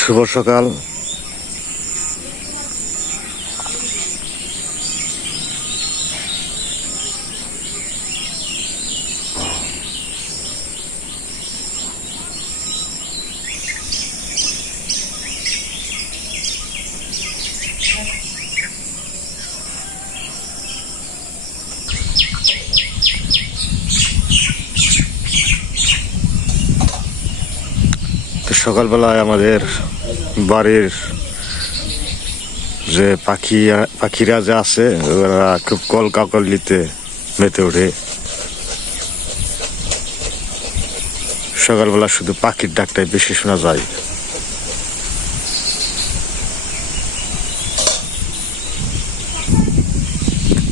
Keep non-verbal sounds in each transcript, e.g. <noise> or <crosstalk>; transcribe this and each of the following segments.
শুভ সকাল তো সকালবেলায় আমাদের বাড়ির যে পাখি, পাখিরা যে আছে, ওরা খুব কল কাকলিতে মেতে ওঠে। সকালবেলা শুধু পাখির ডাকটাই বেশি শোনা যায়।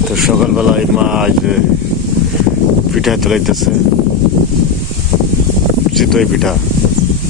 তো সকালবেলায় মা আজ পিঠা তোলাইতেছে। চিতই পিঠা।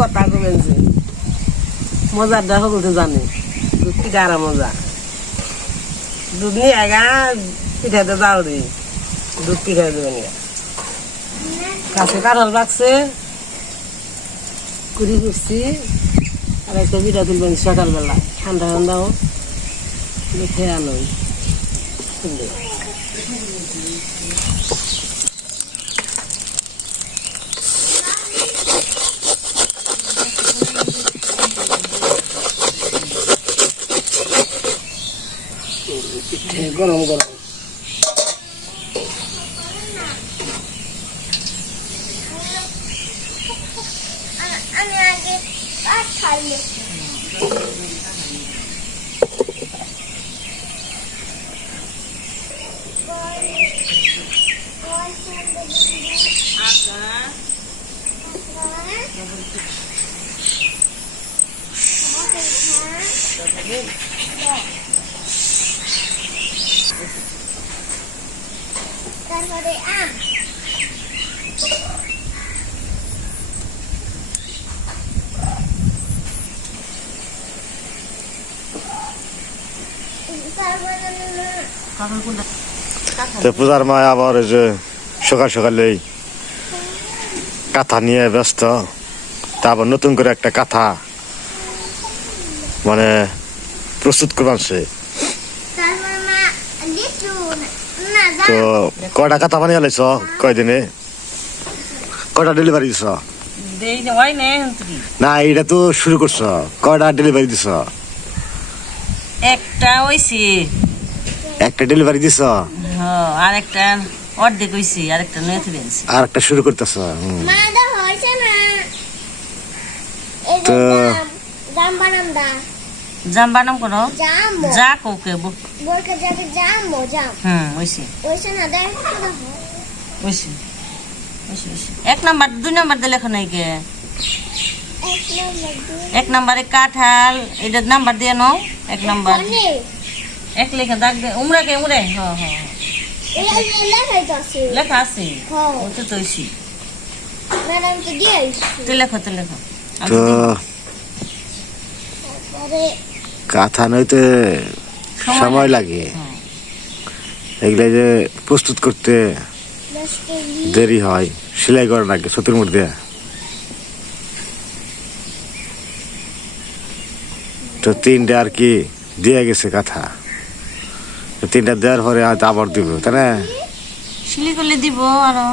কথা কমেছে মজার দা সকলতে জানে। দুধ পিঠা আর মজা। দুধ নিয়ে আগা পিঠাতে যাও রে দুধ পিঠা দেবেন কাছে কাঁঠাল রাখছে কুড়ি করছি আর একটা বিটা তুলবেন সকালবেলা। ঠান্ডা ঠান্ডাও। খেয়ে আনোই গরম গরম আমি আগে কাঠ খাইলে তারপরে আম তারপরে তো পূজার মা আবার ওই যে সকাল সকালেই কাঁথা নিয়ে ব্যস্ত। তারপর নতুন করে একটা কাঁথা মানে প্রস্তুত করবান সে। তারপর মা লিচু না তো কয়টা কাঁথা বানিয়ে লাইছ কয়দিনে? কয়টা ডেলিভারি দিছ? না না তুই না এটা তো শুরু করছ। কয়টা ডেলিভারি দিছ? একটা হইছে। একটা ডেলিভারি দিছ? হ্যাঁ, আর একটা অর্ধেক হইছে আর একটা নয় থেকে আনছি। আর একটা শুরু করতেছ তো- জাম বানাম যা কৌকে বলকে হুম হইছে। হয়েছে না দেখ। হইছে। হইছে হইছে। এক নাম্বার দুই নাম্বার দিলে এখন কে। এক নম্বর দুই এক নাম্বারে কাঁঠাল এটা নাম্বার দিয়ে নাও। এক নাম্বার। এক লেখা দাগ দে উমরা কে উমরে? হ্যাঁ হ্যাঁ তো কাঁথা নইতে সময় লাগে। এগুলো যে প্রস্তুত করতে দেরি হয়। সেলাই করার লাগে ছতুর মধ্যে তো তিনটা আর কি, দিয়ে গেছে কাঁথা। তিনটা দেওয়ার পরে হয়তো আবার দিব তাই না? সিলি করলে দিব আরও।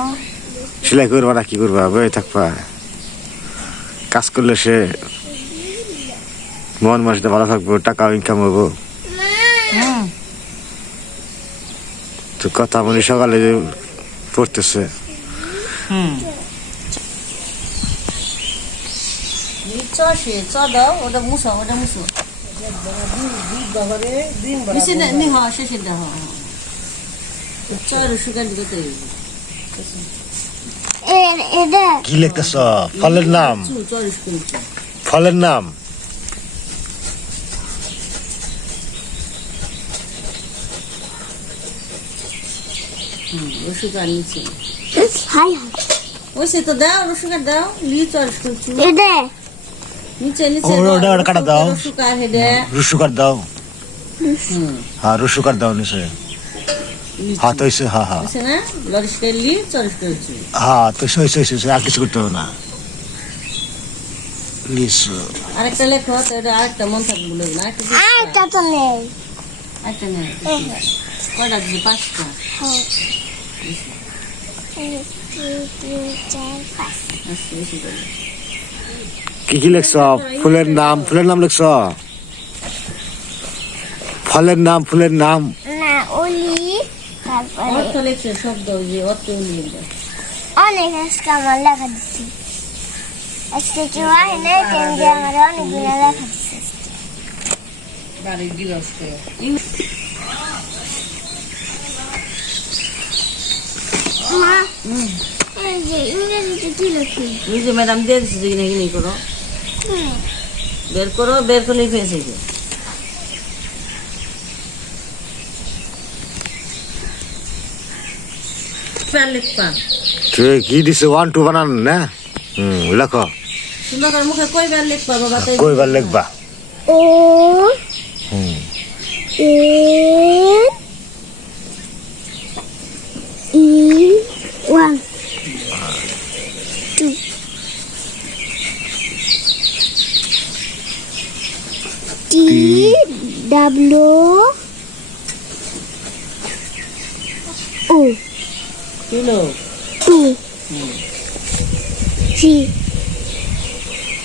সেলাই করবা না কি করবা? বয়ে থাকবা। কাজ করলে সে মন মাসটা ভালো থাকব টাকা ইনকাম হব। তো কথা মনে সকালে যে পড়তেছে। হুম। Bisa na ni ho, siya siya ho. Charo sugar dito tayo. কি লিখতেছ ফলের নাম ফলের নাম ওষুধ আনিয়েছি ওই সে তো দাও ওষুধ দাও নিয়ে চল করছি নিচে নিচে ওটা- ওটা- কাটা দাও। রসুক আর হেডে রুসুকার দাও। হুম। হ্যাঁ দাও নিচে। হ্যাঁ তো হ্যাঁ হ্যাঁ করে হ্যাঁ তো আর কিছু করতে হবে না। আরেকটা লেখো তো এটা আরেকটা মন থাকবে বলে না আরেকটা। তা নেই। আরেকটা নেই কয়টা পাঁচটা। আচ্ছা করে। কি কি লেখছ? ফুলের নাম ফুলের নাম লেখছ? ফলের নাম ফুলের নাম। অনেক আজকে আমার লেখা দিচ্ছি আজকে কেউ আহে আমার অনেকগুলো লেখা দিচ্ছে মা ইংরেজিতে কি লিখি? ম্যাডাম দিয়ে দিচ্ছে যে কিনে কিনে করো। বের করো বের করে লিখে এসেছে প্যান তুই কি দিছে? ওয়ান টু বানান না? হুম লেখো। সুন্দর মুখে কই বার লিখবা বাবা? কইবার লিখবা ও। হুম। N E one two T W kilo two three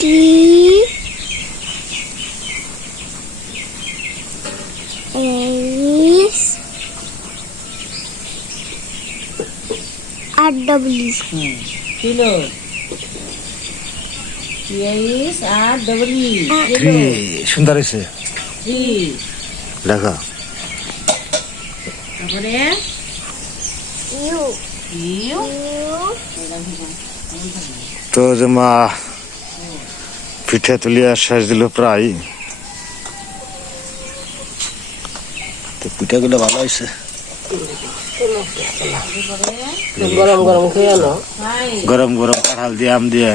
T S R W kilo TIS R double E কি সুন্দর হয়েছে জি লেখো তারপরে তো যে মা পিঠে তুলিয়া শেষ দিল প্রায় তো পিঠাগুলো ভালো হয়েছে গরম গরম খেয়ে গরম গরম কাঁঠাল দিয়ে আম দিয়ে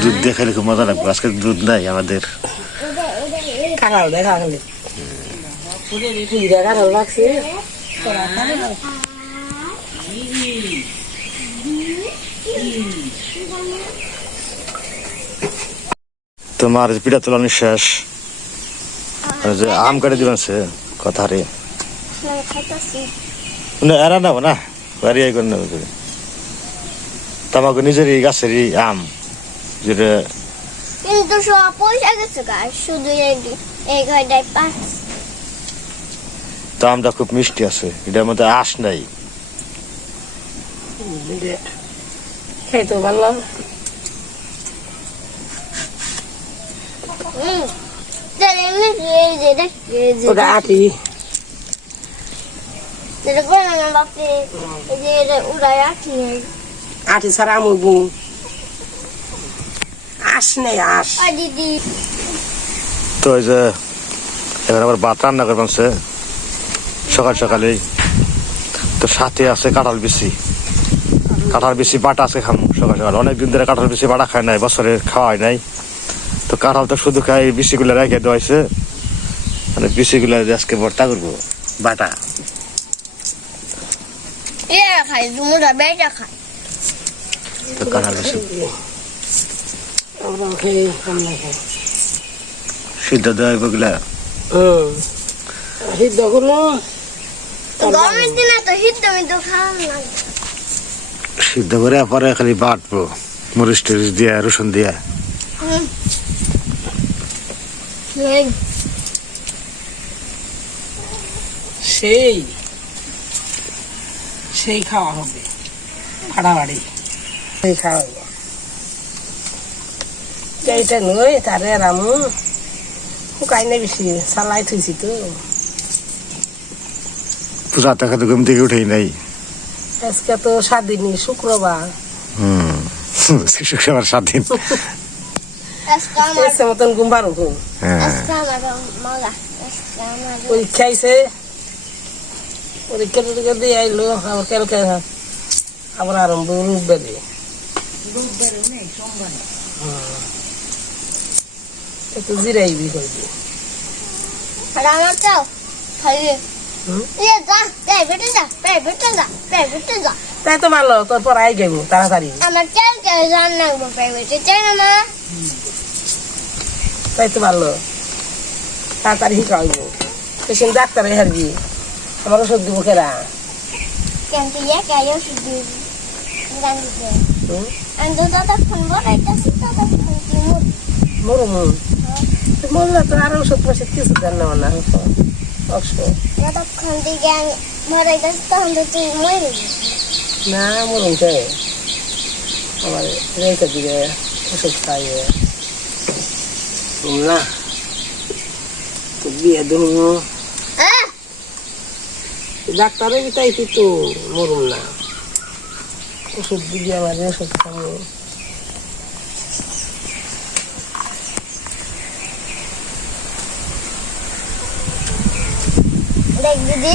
দুধ দিয়ে খেলে খুব মজা লাগবে আজকে দুধ নাই আমাদের খালি পুরে রে ফুলটা কাকাল লাগছে তোমার পিঠা তোলানি শেষ। আর যে আম কাটে দিবেন সে কথা রে। না এরা নেব না বাড়ি আই করে নেবে। তোমাকে নিজেরই গাছেরই আম যেটা কিন্তু সব পয়সা গেছে গাছ শুধু এই এই পাঁচ। তো আমটা খুব মিষ্টি আছে এটার মধ্যে আঁশ নাই। খাইতে ভালো হুম তাহলে এমনি এই যে দেখ এই যে ওটা আটি এই আটি ছাড়া আমুর বুম আস নেই আস তো ওই যে আবার ভাত রান্না করবেন সে। সকাল সকালেই। তো সাথে আছে কাঁঠাল বেশি। কাঁঠাল বেশি বাটা আছে খাম সকাল সকাল। অনেকদিন ধরে কাঁঠাল বেশি বাটা খায় নাই, বছরে খাওয়া হয় নাই। তো কাঁঠাল তো শুধু খাই বিচিগুলো রেখে দেওয়া হয়েছে মানে বিচিগুলো আজকে ভর্তা করব বাটা। তো কাঁঠাল সিদ্ধ দেওয়া সিদ্ধ করল সিদ্ধ করে পরে খালি বাটবো মরিচ টরিচ দিয়া রসুন দিয়া। সেই। সেই। খাওয়া হবে। ফাড়াফাড়ি সেই খাওয়া হবে। এইটা নই তারে রামু শুকাই নাই বেশি চালাই থৈছি তো। পূজা দেখা তো ঘুম থেকে উঠেই নাই। আজকে তো সাত দিনই শুক্রবার। হুম। <laughs> শুক্রবার সাত দিন। <laughs> ইচ্ছে মতন হ্যাঁ আজকে আমার পরীক্ষা আইছে পরীক্ষা টরীক্ষা দিয়ে আইলো আবার কালকে আবার আরম্ভ রূপ বেঁধে একটু জিরাইবি করবি আমার খাইয়ে তাই তো ভালো তোর পর আই যাব তাড়াতাড়ি আমার চাল চাল জান না প্রাইভেটে চাই না মা তাই তো ভালো। তাড়াতাড়ি শিখাইবো পেশেন্ট ডাক্তারে হারবি আমার ওষুধ দিব কেরা? কিন্তু ইয়ে কে ওষুধ দিয়ে গান দিতে হুম? আমি তো ততক্ষণ বলাইতেছি ততক্ষণ তুই মুখ মরুম মরলে তো আর ওষুধ পয়সা কিছু দেন না না যতক্ষণ দিকে আমি মরাইতেছি তখন তো তুই মরে না মরুম কে? আমার রেখে দিবে ওষুধ খাইয়ে না তো বিয়ে দেবো আহ ডাক্তারে তাই তো মরুম না ওষুধ দিবি আমার ওষুধ খাব দেখ দিদি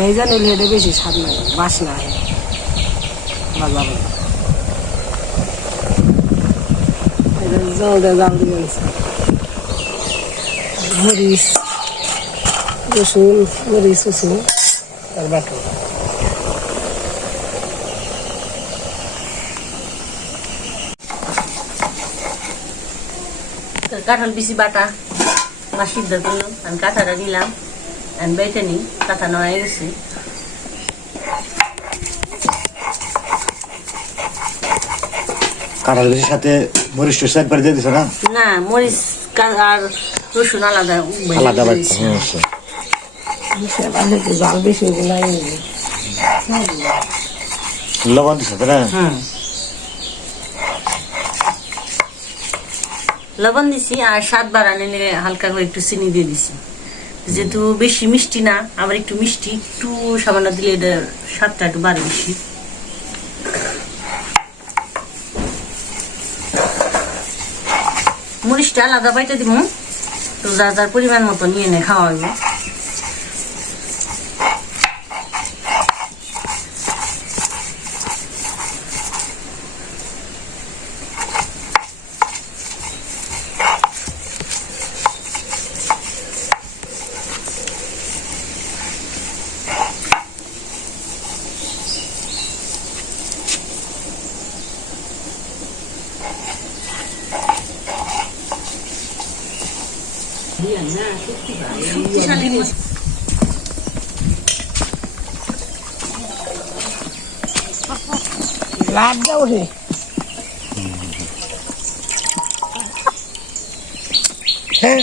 কি বেই জানে এটা বেশি স্বাদ লাগে হয় ভালো লাগে এটা জল দিয়ে জাল দিয়ে আনছি। মরিচ, রসুন মরিচ, রসুন আর বাটো। কাঁঠাল পিসি বাটা। মা সিদ্ধ আমি কাঁথাটা নিলাম আমি বেটে নিই নেওয়া হয়ে গেছে কাঁঠাল বেশির সাথে মরিচ টরিচ একবার দিয়ে দিছে না না মরিচ আর রসুন আলাদা আলাদা। জাল বেশি নাই লবণ দিছে না হুম লবণ দিছি আর স্বাদ বাড়ানে নিয়ে হালকা করে একটু চিনি দিয়ে দিছি যেহেতু বেশি মিষ্টি না, আবার একটু মিষ্টি, একটু সামান্য দিলে এটা স্বাদটা একটু বাড়ে বেশি। মরিচটা আলাদা বাইটা দিব তো যার যার পরিমাণ মতো নিয়ে নে, খাওয়া হইব। লাভ যাও রে। হ্যাঁ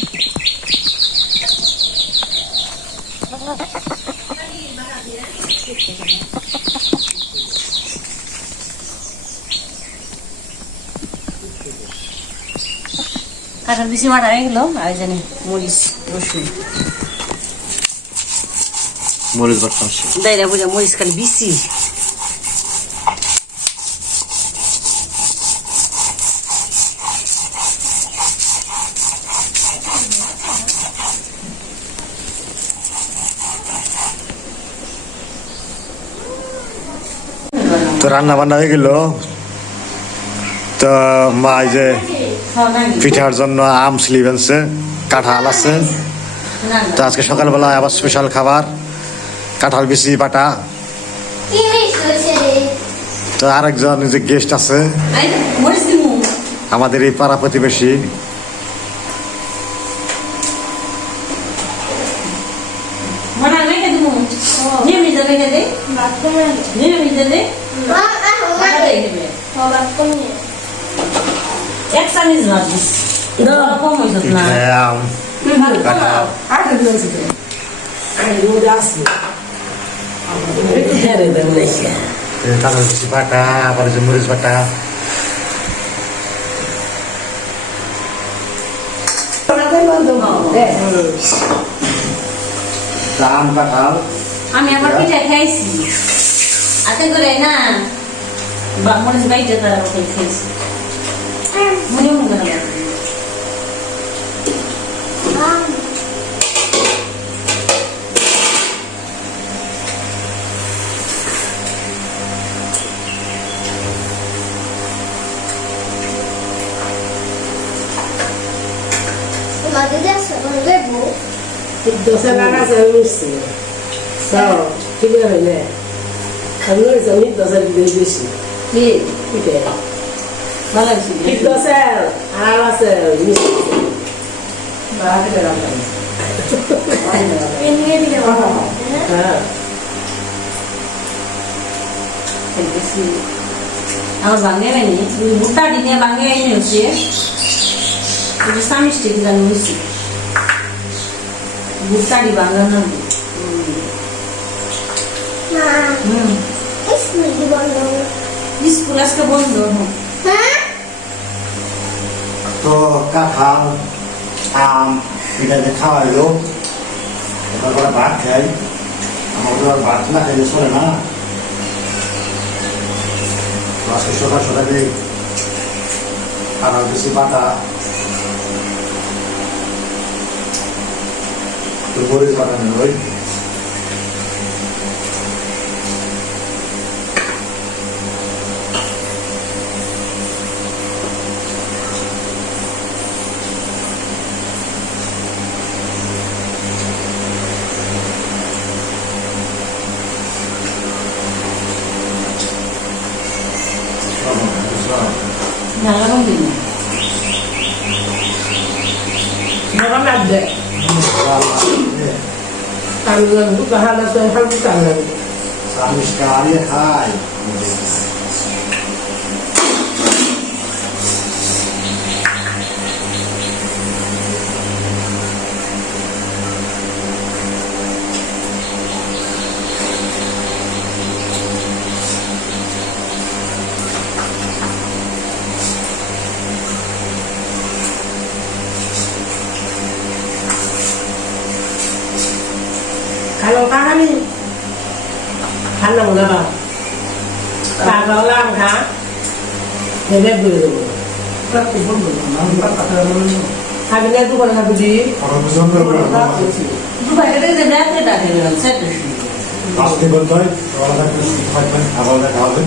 কাঁঠাল বেশি মারা হয়ে গেল আর জানি মরিচ রসুন। মরিচ বাটা আছে। দাইরা বুঝা মরিচ খালি বিসি রান্না বান্না হয়ে গেল। তো মা এই যে পিঠার জন্য আম স্লিভ আনছে কাঁঠাল আছে। তো আজকে সকালবেলা আবার স্পেশাল খাবার, কাঁঠাল বেশি বাটা। তো আরেকজন যে গেস্ট আছে, আমাদের এই পাড়া প্রতিবেশী। নিয়মিত মেখে দে নিয়মিত দে এক চামিচ ভাত দিস কম হয়েছে না কাঁঠাল বিচি বাটা আবার যে মরিচ বাটা আমি আমার পিঠা খাইছি। আতে করে না? বা মরিচ বাইটে তারা ওকে খাইছি। মনে মনে করে দেশে কোনো দেবো? দোসা লাগাছে আমি মিশছি সব ঠিক আছে না আমি মিশছি আমি দোসা দিতে বেশি কি পিঠে ভালো লাগছে ঠিক দোসা আর আছে মিশছি বাড়াতে গেলাম এমনি দিলে ভালো হ্যাঁ খাইতেছি আমার বাঙে হয়নি ভুট্টা দিনে বাঙে হয়নি হচ্ছে কিন্তু সামিষ্টি হয়েছি ভুট্টাড়ি বাঙানো মা হুম স্কুল বন্ধ? আজকে বন্ধ হ্যাঁ? তো কাঁঠাল আম এটা যে খাওয়াইলো এবার করে ভাত খাই আমার আর ভাত না খাইলে চলে না। আজকে সকাল সকালে কাঁঠাল বেশি বাটা তো মরিচ বাটা নেই। Tamam mı? Muhammed de. Tanrı'nın bu kahalasını hangi tanrı'nın? Samistari hay. ঠান্ডা মনে বা তারপর লাম খা ভেবে ঘুরে দেবো খাবি না দোকানে খাবি দি দুবাই কেটে যে ব্যাগ কেটে গেলাম সেটা আসতে বলতে হয় আবার দেখা হবে